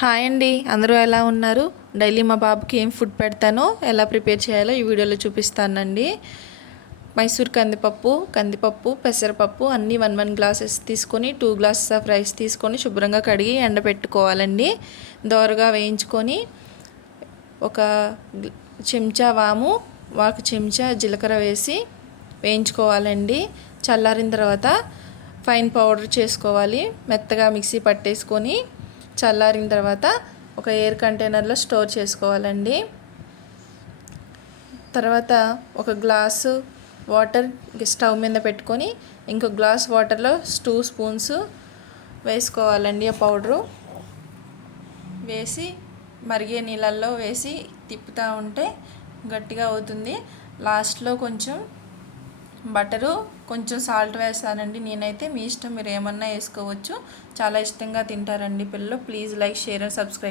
Hi అండి, అందరూ ఎలా ఉన్నారు? డైలీ మా బాబుకి ఏం ఫుడ్ పెడతానో, ఎలా ప్రిపేర్ చేయాలో ఈ వీడియోలో చూపిస్తానండి. మైసూర్ కందిపప్పు, పెసరపప్పు అన్నీ 1 గ్లాసెస్ తీసుకొని 2 గ్లాసెస్ ఆఫ్ రైస్ తీసుకొని శుభ్రంగా కడిగి ఎండబెట్టుకోవాలండి. దోరగా వేయించుకొని ఒక చెంచా వాము, ఒక చెంచా జీలకర్ర వేసి వేయించుకోవాలండి. చల్లారిన తర్వాత ఫైన్ పౌడర్ చేసుకోవాలి. మెత్తగా మిక్సీ పట్టేసుకొని చల్లారిన తర్వాత ఒక ఎయిర్ కంటైనర్లో స్టోర్ చేసుకోవాలండి. తర్వాత ఒక గ్లాసు వాటర్ స్టవ్ మీద పెట్టుకొని ఇంకొక గ్లాస్ వాటర్లో 2 స్పూన్స్ వేసుకోవాలండి. ఆ పౌడరు వేసి మరిగే నీళ్ళల్లో వేసి తిప్పుతూ ఉంటే గట్టిగా అవుతుంది. లాస్ట్లో కొంచెం బటరు, కొంచెం సాల్ట్ వేస్తానండి నేనైతే. మీ ఇష్టం, మీరు ఏమన్నా వేసుకోవచ్చు. చాలా ఇష్టంగా తింటారండి పిల్లలు. Please like, share and subscribe.